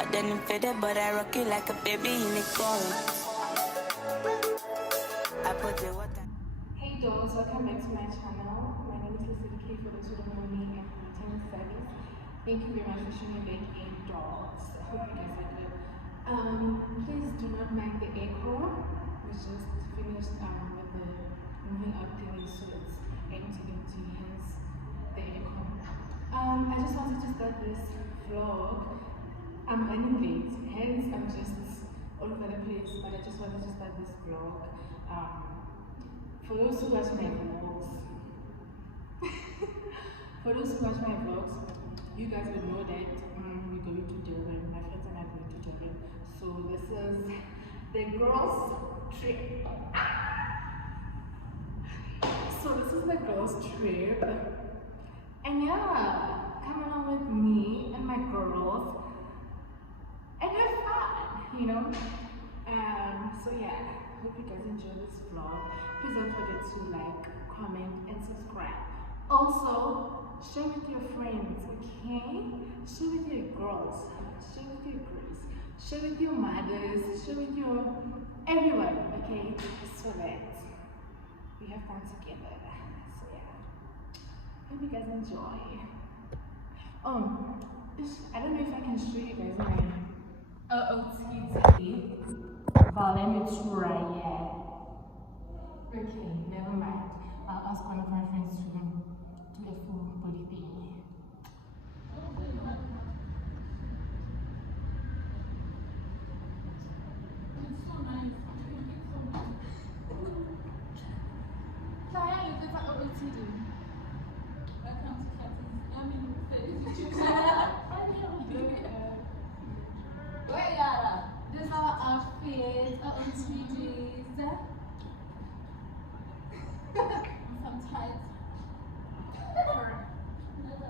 My denim faded, but I rock it like a baby in a cone. I put the water. Hey dolls, welcome back to my channel. My name is Lesedi.K for those who don't know me and for returning service. Thank you very much for tuning back in, dolls. I hope you guys are good. Please do not mind the echo. We just finished with the moving up theory, so it's empty, hence the echo. I just wanted to start this vlog. I'm running late, hence I'm just all over the place, but I just wanted to start this vlog. For those who watch my vlogs, you guys will know that we're going to Durban. My friends and I are going to Durban. So this is the girls' trip. And yeah, come along with me and my girls and have fun, you know. So yeah, hope you guys enjoy this vlog. Please don't forget to like, comment, and subscribe. Also, share with your friends, okay? Share with your girls, share with your girls, share with your mothers, share with your everyone, okay? So that we have fun together. So yeah, hope you guys enjoy. I don't know if I can show you guys my OOTD. But let me try, yeah. Okay, never mind. I'll ask one of my friends to do a full body thing. It's so nice. Kaya, is it an OOTD? Welcome to Captain's Wait, Yara. This is our outfit, our OOTDs. Some tights.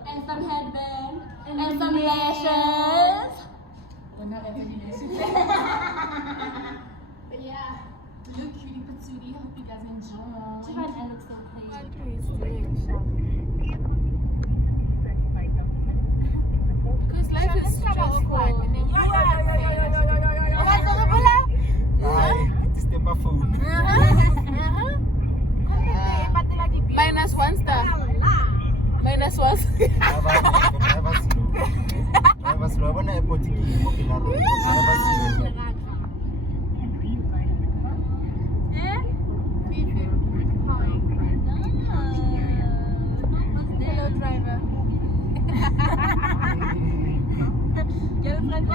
And some headband. And some lashes. But not any lashes. But yeah, look cutie patootie. Hope you guys enjoy. Japan, I look so crazy. Because life is stressful. And then minus one star. Minus one star. Hello, driver. Girlfriend.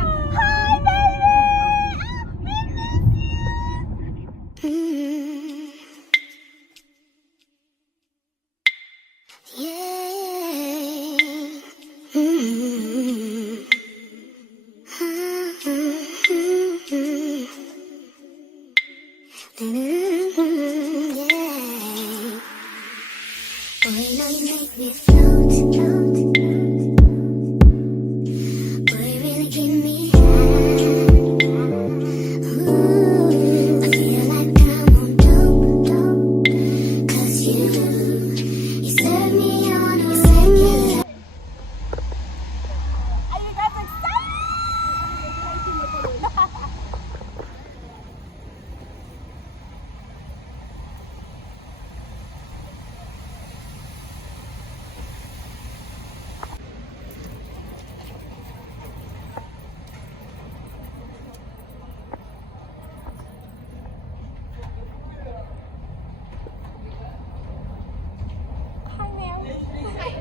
Hi,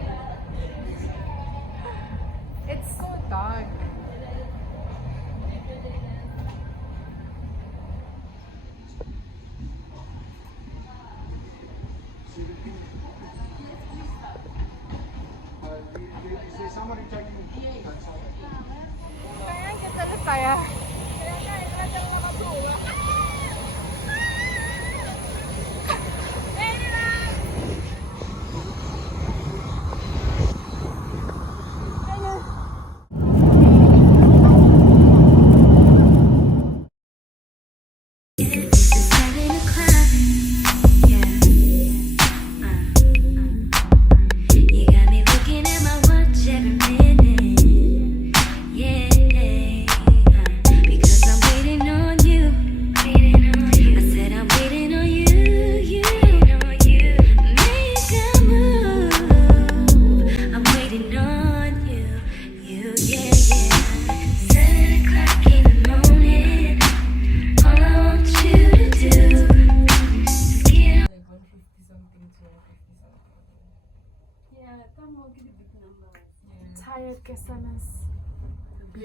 it's so dark. Somebody taking Kaya kita kaya. You got me looking at my watch every minute. Yeah.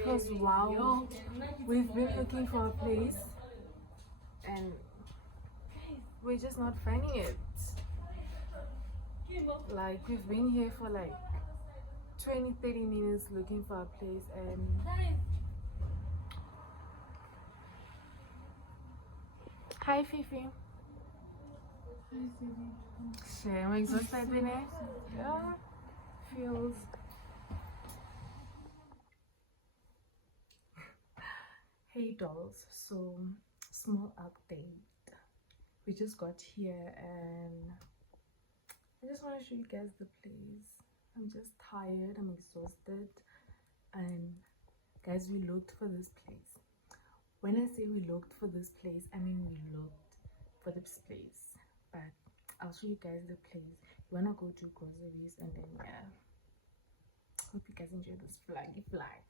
because wow, we've been looking for a place and we're just not finding it. Like we've been here for like 20-30 minutes looking for a place and hi Fifi. Shit, I'm exhausted in it. Yeah, feels. Hey dolls, so small update. We just got here and I just want to show you guys the place. I'm just tired, I'm exhausted, and guys, we looked for this place. When I say we looked for this place, I mean we looked for this place, but I'll show you guys the place. You wanna go do groceries and then yeah, hope you guys enjoy this flaggy flag.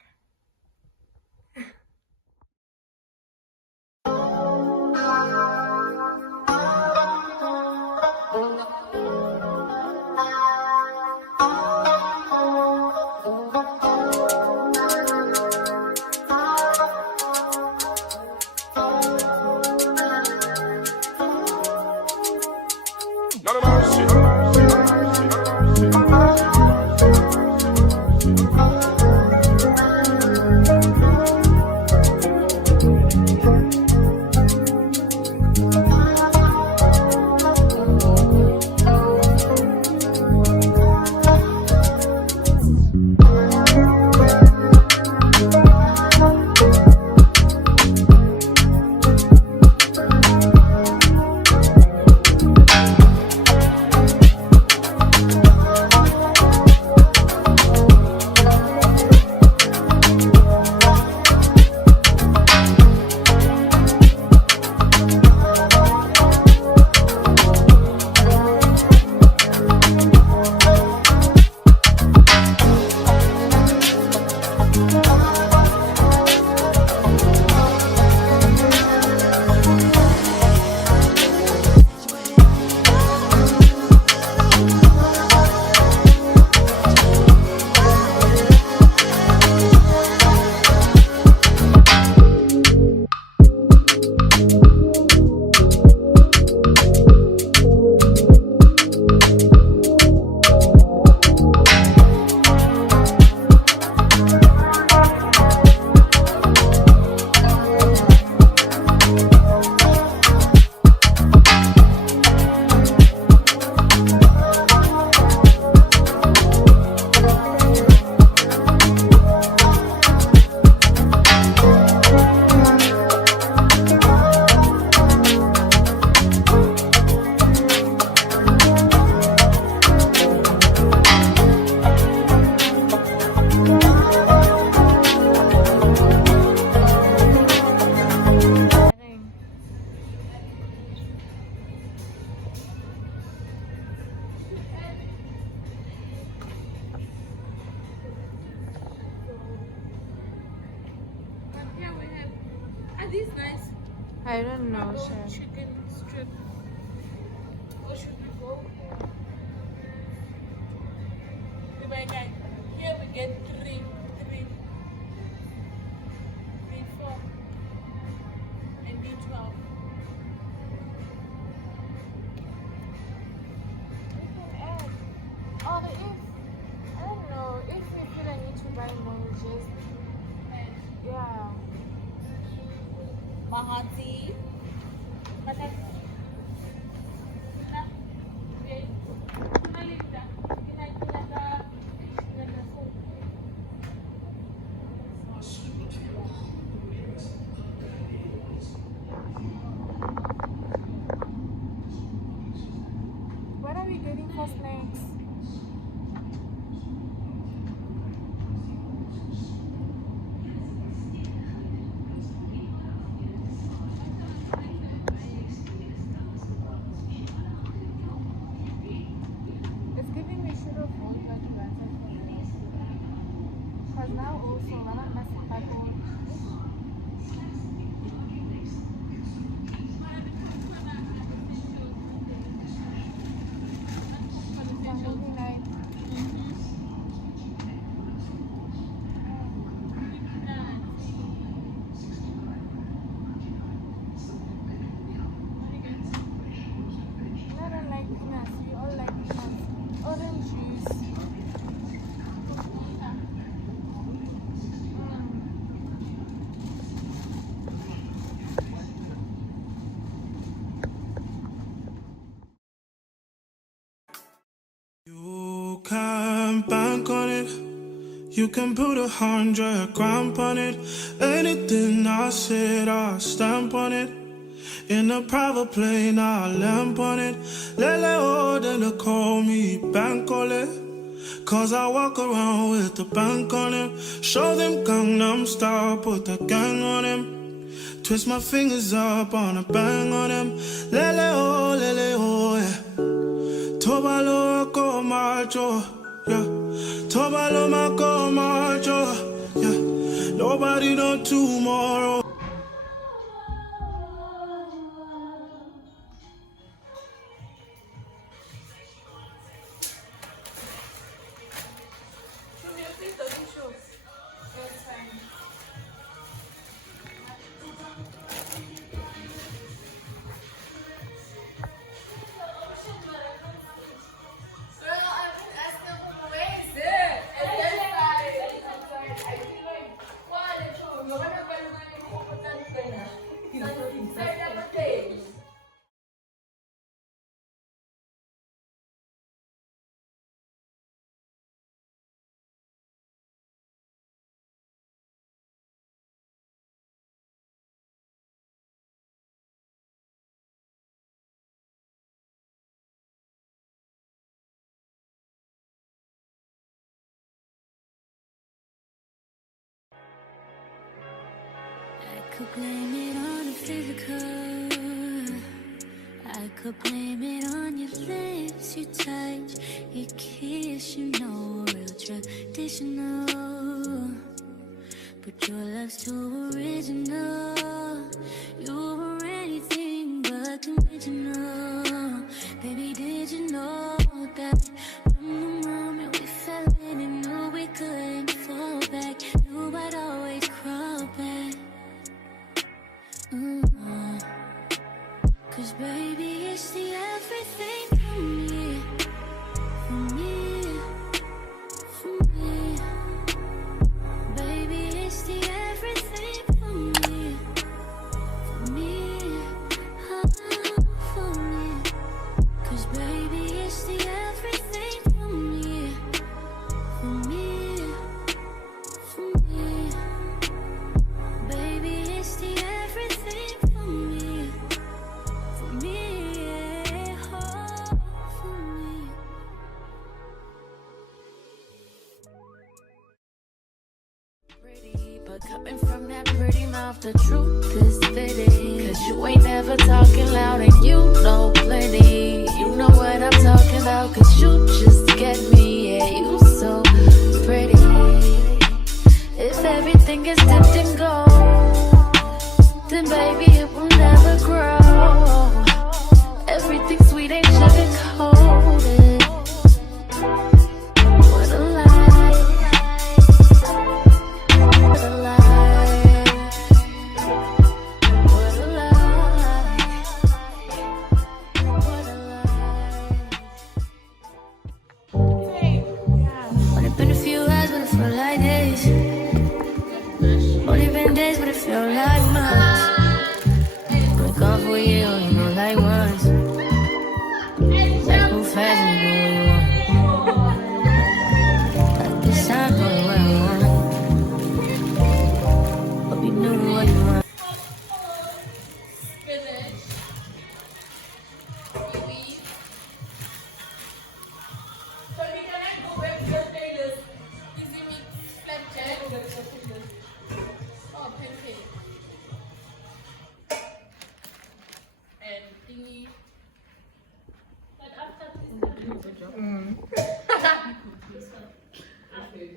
Are these nice? I don't know, Or Shan. chicken strip? Or should we go? Here we get three, four, and B12. We can add. Or if, I don't know, if we feel I need to buy more, just, yeah. Mahati. What are we getting for snacks? can bank on it. You can put 100 grand on it. Anything I said, I stamp on it. In a private plane, I lamp on it. Lele oh, then they call me Bankole. Cause I walk around with the bank on him. Show them Gangnam Style, put the gang on him. Twist my fingers up on a bang on him. Lele oh, yeah. Tobalo ko macho, yeah. Tobalo mako macho, yeah. Nobody know tomorrow. I could blame it on the physical. I could blame it on your lips, your touch, your kiss, you know, real traditional. But your love's too original. You were anything but conventional. Baby, did you know that from the moment we fell in and knew we couldn't fall back, knew I'd always crawl back. Cause baby, it's the everything for me, for me, for me. Baby, it's the everything for me, for me, for me. Cause baby, it's the everything for me, for me, for me. Baby, it's the everything for me, for me, oh, for me. Pretty, but coming from that pretty mouth, the truth is fitting. Cause you ain't never talking loud and you know plenty. You know what I'm talking about, cause you just get me, yeah, you so pretty. If everything is dipped in gold, then baby it will never grow. Everything sweet ain't sugar-coated. What a lie, what a lie, what a lie, what a lie. Only been a few hours, but it felt like days. Only been days, but it felt like months. Been gone for a year, you know, like once. Like move fast and you do what you want. Like this time, going where I want. Hope you knew what you want.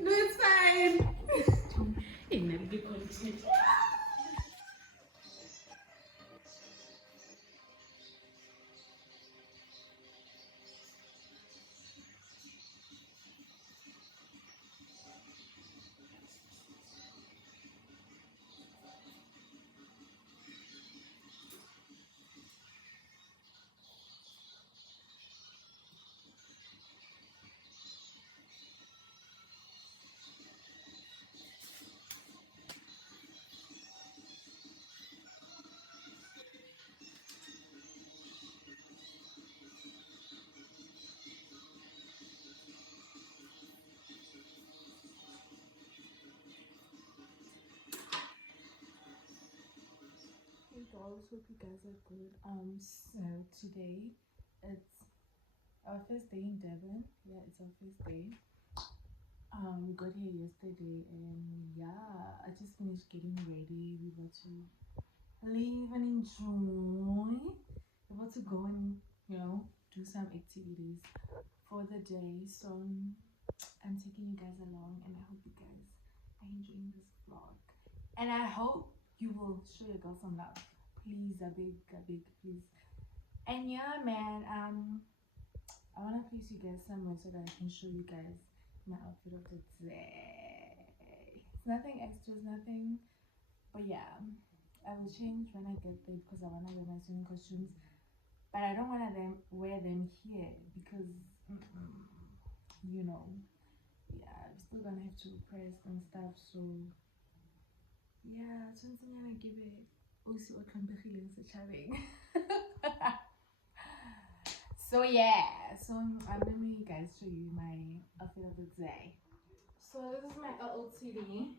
No, it's fine. dogs, hope you guys are good. So today it's our first day in Durban. Yeah, it's our first day. We got here yesterday, and yeah, I just finished getting ready. We were to leave and enjoy. We were to go and do some activities for the day. So I'm taking you guys along, and I hope you guys are enjoying this vlog. And I hope you will show your girl some love. Please, I beg, please. And yeah, man, I wanna place you guys somewhere so that I can show you guys my outfit of the day. It's nothing extra, it's nothing, but yeah, I will change when I get there because I wanna wear my swimming costumes. But I don't wanna wear them here because yeah, I'm still gonna have to press and stuff. So yeah, so I'm gonna give it also a campaign setting. So yeah, so let me guys show you my outfit of the day. So this is my LOTD.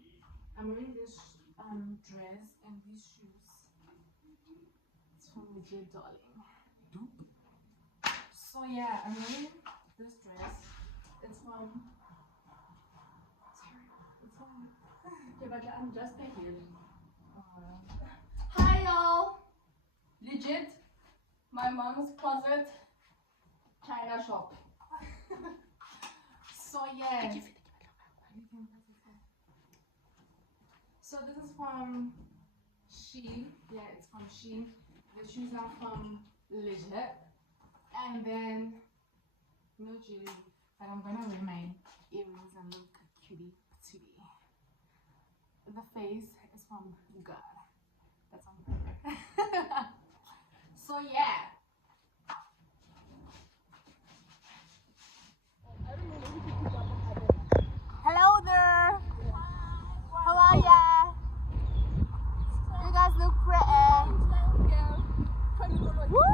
I'm wearing this dress and these shoes. It's from Legit, darling. So yeah, I'm wearing this dress. It's from okay, but I'm just here. Hi y'all. Legit, my mom's closet China shop. So yeah. So this is from Shein. Yeah, it's from Shein. The shoes are from Legit. And then no jewelry, but I'm gonna wear my earrings and look cutie patootie. The face is from God. That's on purpose. So yeah. Hello there. How are ya? You guys look pretty. Woo!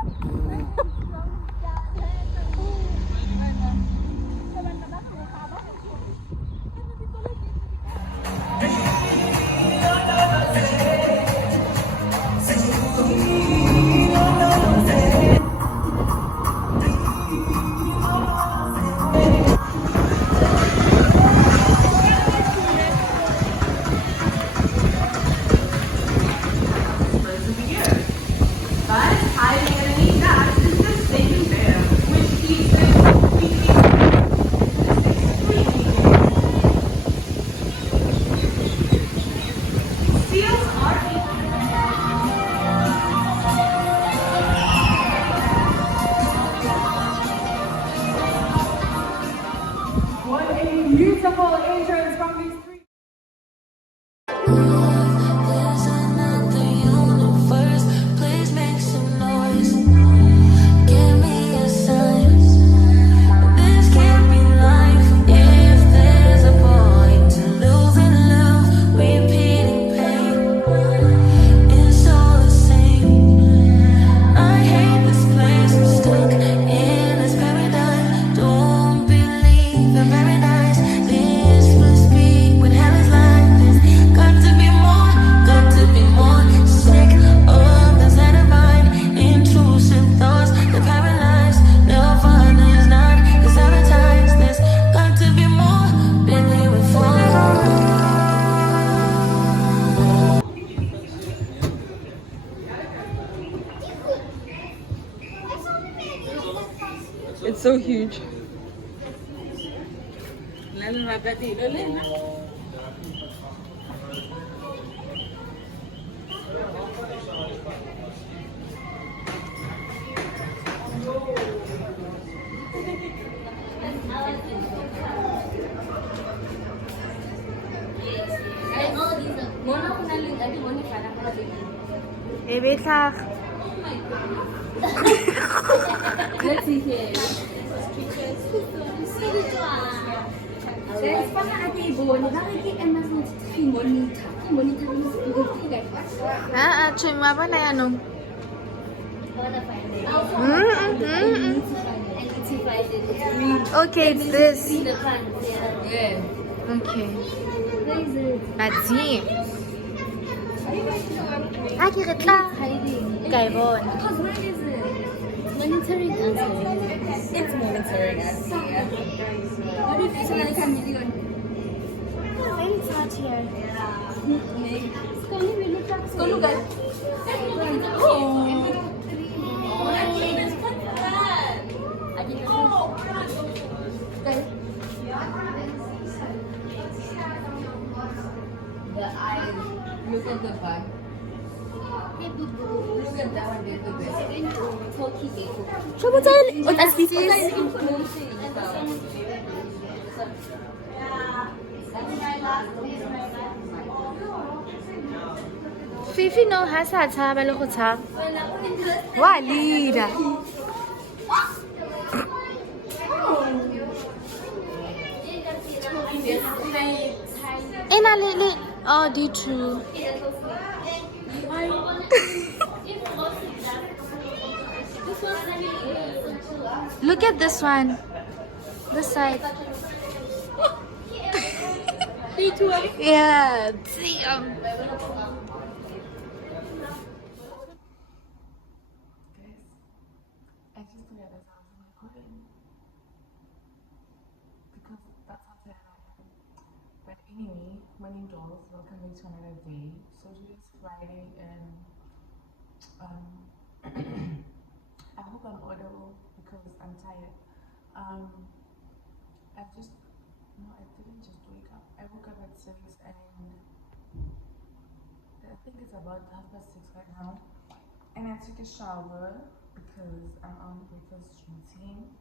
Beautiful entrance from these three. There's another universe. Please make some noise. Give me a sign. This can't be life. If there's a point to lose and lose, repeating pain, it's all the same. I hate this place. I'm stuck in this paradise. Don't believe in paradise. This must be when hell is like this. Got to be more sick of the side of mind. Intrusive thoughts that paralyze. No fun is not to sabotage this. Got to be more, been here before. It's so huge. Let's see here. Guys, baka ate Ibon, nakikita mas monitor. Monitor mas guys. Actually, mapa na yan, no? Okay, it's this. Okay. That's it. Ha ke re tla ka e bona. Because where is it? It's monitoring us. It's monitoring us. What if it's like a million? It's not here. Sekali we look at Go look at. The eyes. Look at the back. Look at that one. They're the best. Turkey day. Coba tayo. O tas That's this. information. Fifi no ha sa tshaba le go tshaba. Wa leader. Ena le oh D2. Look at this one. This side. Yeah. Damn. I just realized I was in Aquarium because that's how tired I am. But anyway, morning dolls, welcome back to another day. So today's Friday and I hope I'm audible because I'm tired. I've just no, I didn't just wake up. I woke up at 6 and I think it's about 6:30 right now. And I took a shower because I'm on breakfast routine.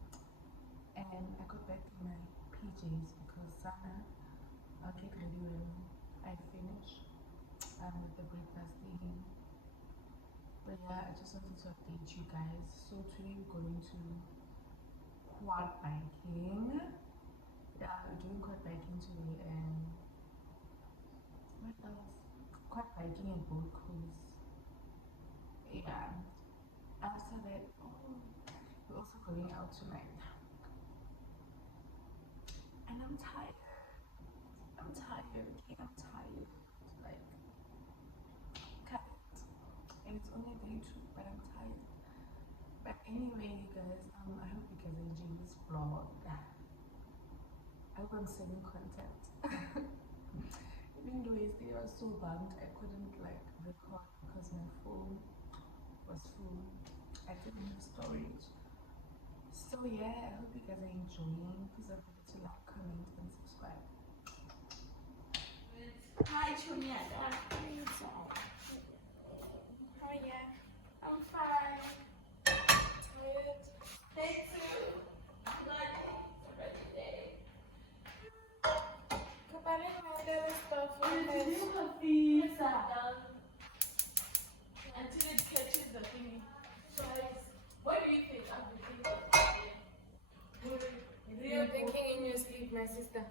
And I got back in my PJs because Sana, I'll get ready when I finish with the breakfast eating. But yeah, I just wanted to update you guys. So today we're going to quad biking. Yeah, we're doing quad biking today and what else? Quad biking and boat cruise. Yeah. After that, we're also going out tonight. And I'm tired. I'm tired. I'm tired. Like, cut it. And it's only day 2, but I'm tired. But anyway, you guys, I hope you guys enjoy this vlog. I hope I'm saving content. Even though yesterday I was so bummed, I couldn't like record because my phone was full. I didn't have storage. So yeah, I hope you guys are enjoying. Please don't forget to like, comment, and subscribe. Hi, Chunya. Oh yeah, I'm fine. Tired. Day 2. Kapalin my little stuff until it catches the thingy. What do you think of the thing? You're thinking in your sleep, my sister.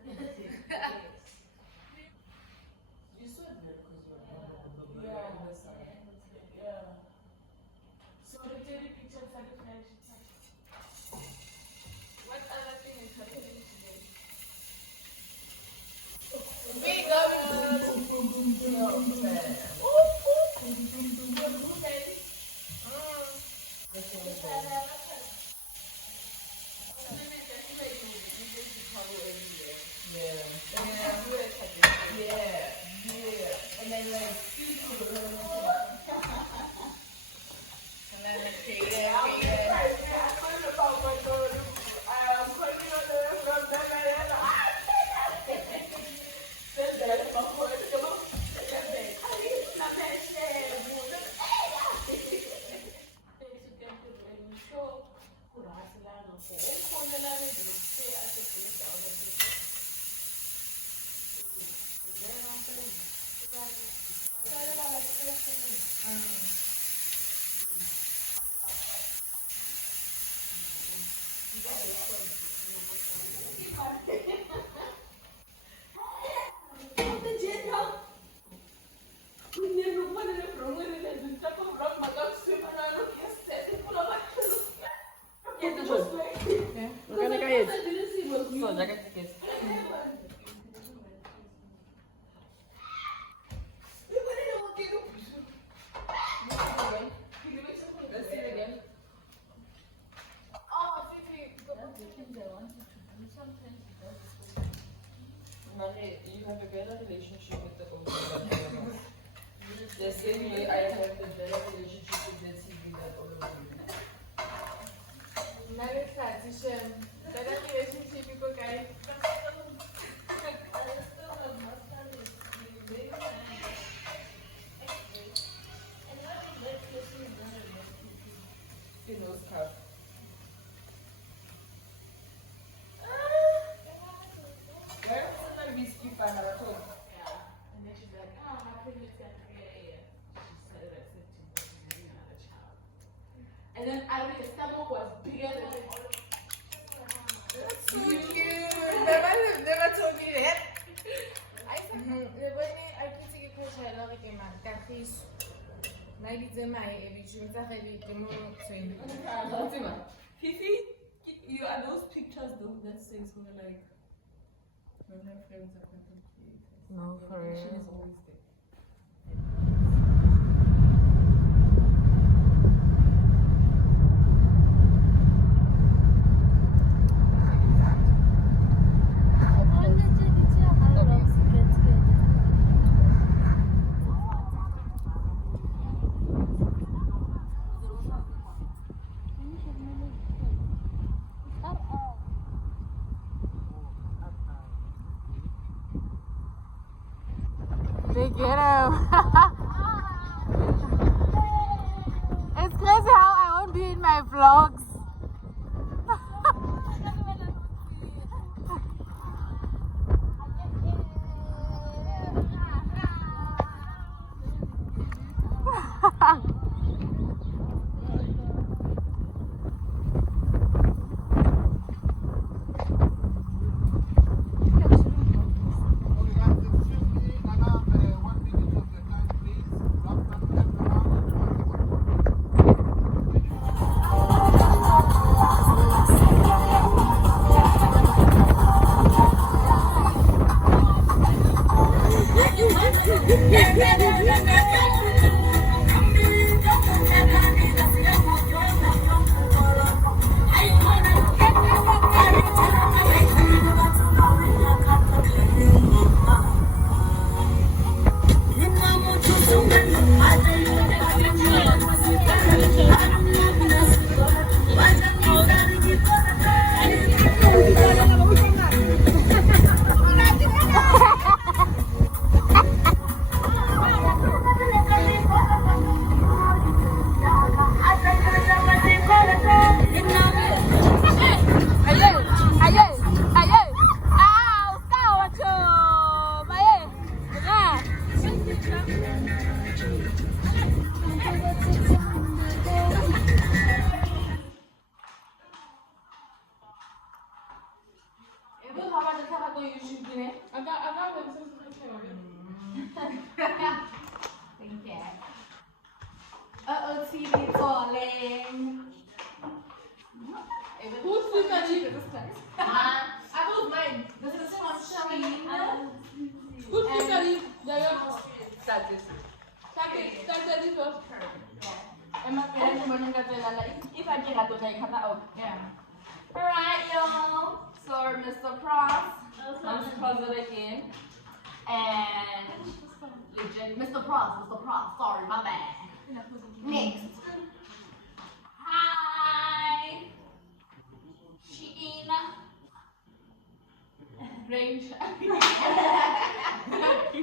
The same way I have a better relationship with the TV than all of you. Another transition. Better relationship, people, guys. She knows how. Where was the whiskey pan at all? Yeah. And then she's like, oh, my pregnancy, yeah. She started accepting that she's really not a child. And then I mean, the stomach was bigger than the other. That's so cute. Never told me that. I can take a question. I love it. My catfish. Maybe the my eviction. I have it. Fifi, you are those pictures though that says we're like when her friends are content creators. No, for She real. is always there. They get him. It's crazy how I won't be in my vlogs. TV falling. Who's this Annie? I was mine. This is from Sheen. Who's this Annie? Status. If I get out of the out. Yeah. Alright, y'all. So Mr. Pross. I'm supposed again. And legit Mr. Pross. Sorry, my bad. Next. Hi. Sheen. Range.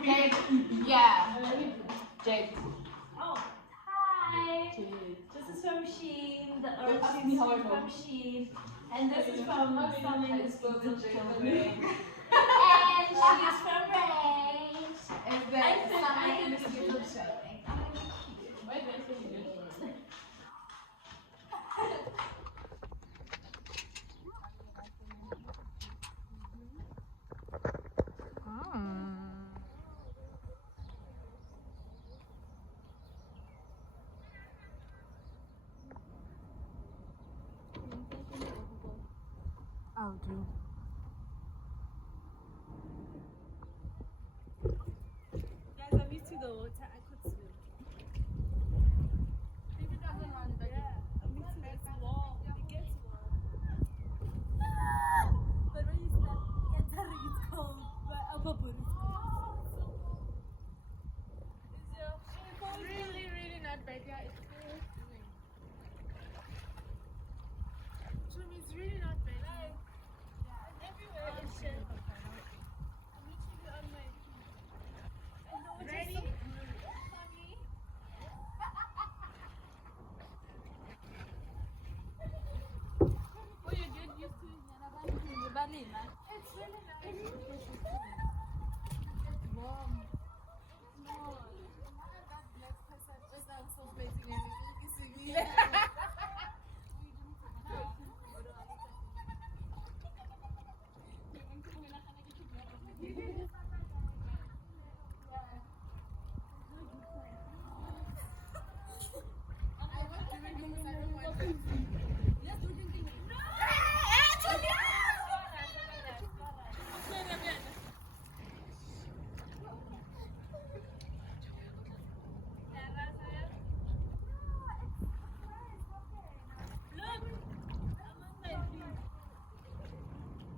Jade. Yeah. Jade. Oh, hi. This is from Sheen. The orange is from Sheen. And this is from Summon. And she is from Range. Is that something in the YouTube show? Why did I say you did? I'll do. Guys, I'm used to the water. I could swim. Yeah, I'm used to this warm. It gets warm. But when you start entering, it's cold. But upper body is cold. Is your swimming pool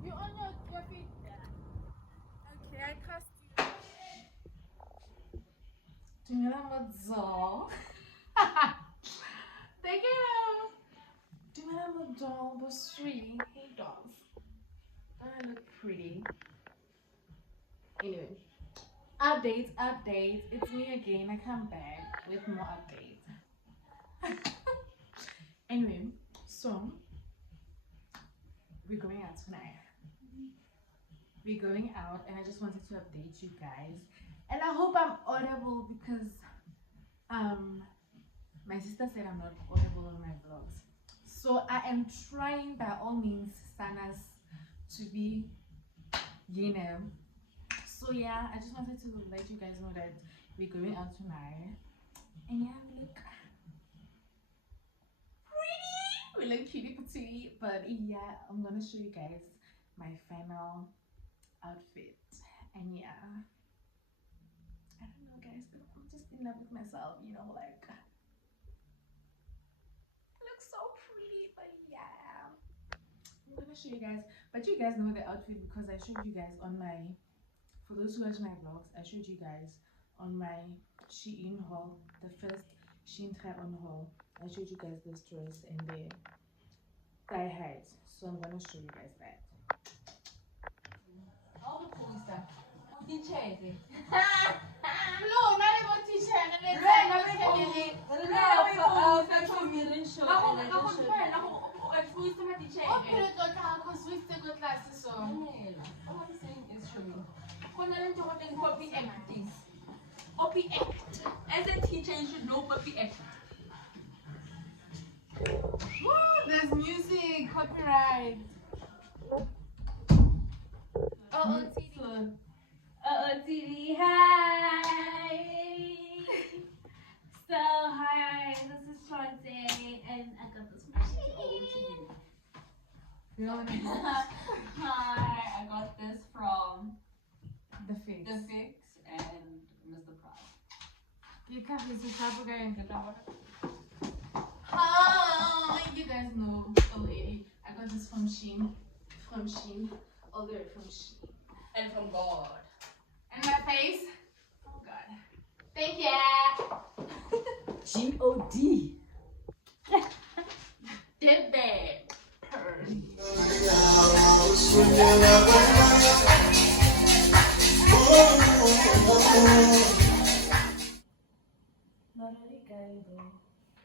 You on your feet? Okay, I cast you. Dumela modzol. Take it out. Dumela modzol, Busri. Hey dolls. Don't I look pretty? Anyway. Updates. It's me again. I come back with more updates. Anyway, so we're going out tonight. We're going out, and I just wanted to update you guys. And I hope I'm audible because my sister said I'm not audible on my vlogs. So I am trying by all means, Sanas, to be, you know. So yeah, I just wanted to let you guys know that we're going out tonight. And yeah, we look pretty. We look cutie patootie. But yeah, I'm gonna show you guys my final outfit. And yeah, I don't know guys, but I'm just in love with myself, you know, like I look so pretty. But yeah, I'm gonna show you guys. But you guys know the outfit because I showed you guys on my, for those who watch my vlogs, I showed you guys on my Shein haul, the first Shein try on haul. I showed you guys this dress and the thigh heights. So I'm gonna show you guys that. All the cool stuff. T-shirt. No, not about t-shirt. Poppy act. As a teacher, you should know poppy act. There's music, copyright. TD, hi! So, hi, this is Shante, and I got this message over to you. Hi, I got this from The Fix. The Fix and Mr. Proud. You can't be so again. Oh, you guys know the lady. I got this from Shein. All the way from Shein. And from God. And my face. Oh God. Thank you. G-O-D. Did that.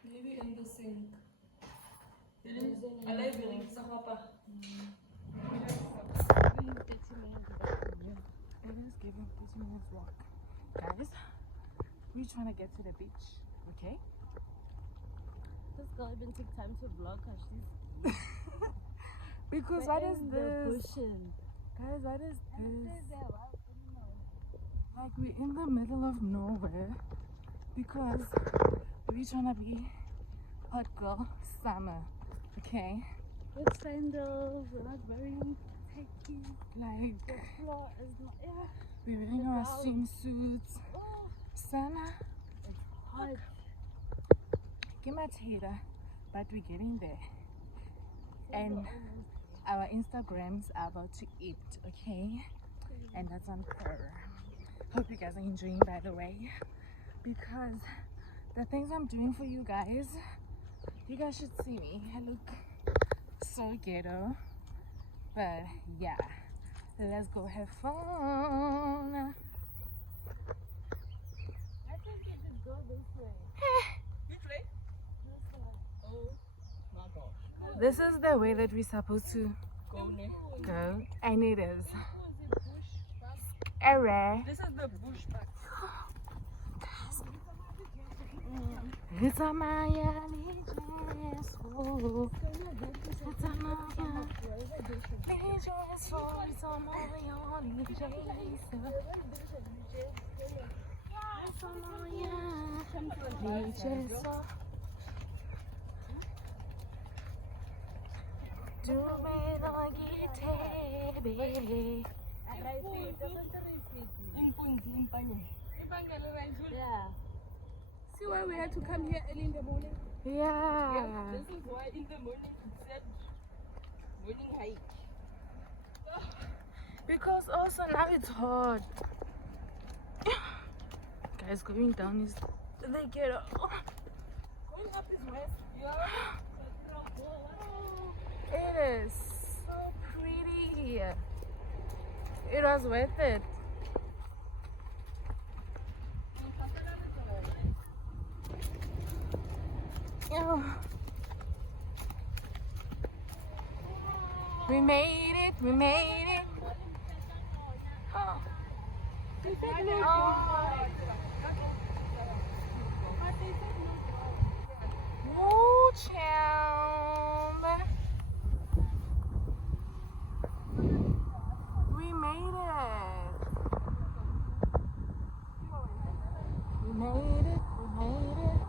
Maybe in the sink. I like the sa papa. It is giving 30 minutes walk. Guys, we're trying to get to the beach, okay? This girl even took time to vlog her. She's Because what is in this? the bushes. Guys, what is this? Like we're in the middle of nowhere because we're trying to be hot girl summer, okay? With sandals, we're not wearing techy. Like The floor is not, yeah. we're wearing our ground. swimsuits. Oh, Sana, it's hot. give my tater, but we're getting there. And our Instagrams are about to eat, okay? And that's on her. Hope you guys are enjoying, by the way, because the things I'm doing for you guys should see me. I look so ghetto, but yeah, let's go have fun. I think you should go this way. Which way? This way. Oh my God. This is the way that we're supposed to Go next. go, and it is Was it bush? scary. This is the bush back. It's a Miami jazz, oh. It's a Miami jazz, oh. It's a Miami jazz. It's a Miami jazz, oh. Durban baby. Yeah. See why we had to come here early in the morning? Yeah. This is why in the morning it said morning hike. Because also now it's hot. Guys, going down is they get up. Going up is west. It is so pretty. It was worth it. Oh. We made it. We made it. Oh. Oh, champ. We made it. We made it. We made it.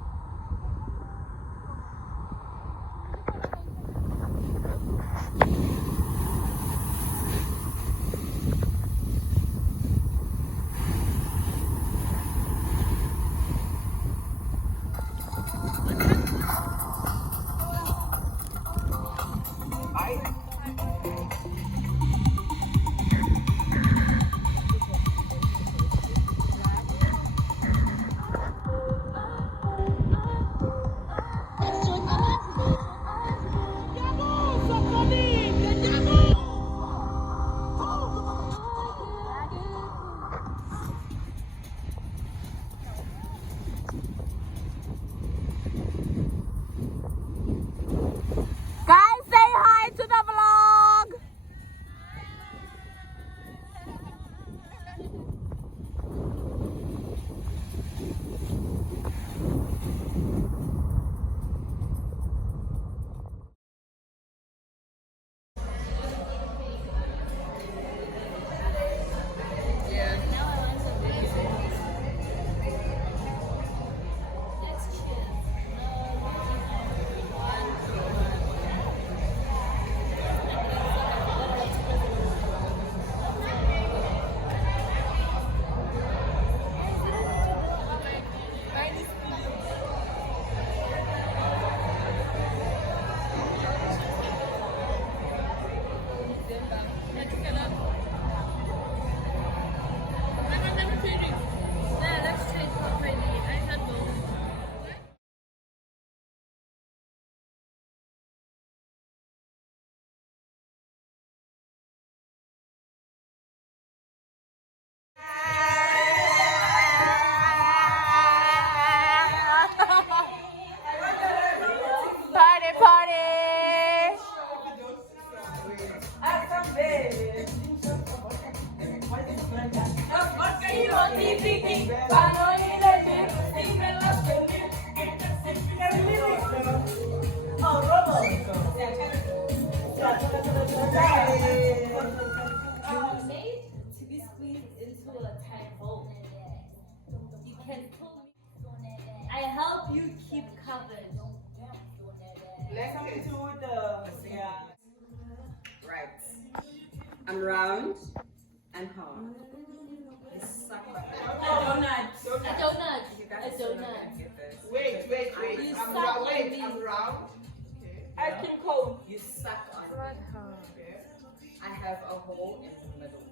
Guys, say hi to the vlog. Party, party. Made to be squeezed into a tight hole. You can pull me. I help you keep covered. Let's get to the right. I'm round and hard. You suck. A donut. A donut. A donut. Wait. You I'm suck round. on Wait, me. I'm round. Ice cream cone. You suck on me. I have a hole in the middle.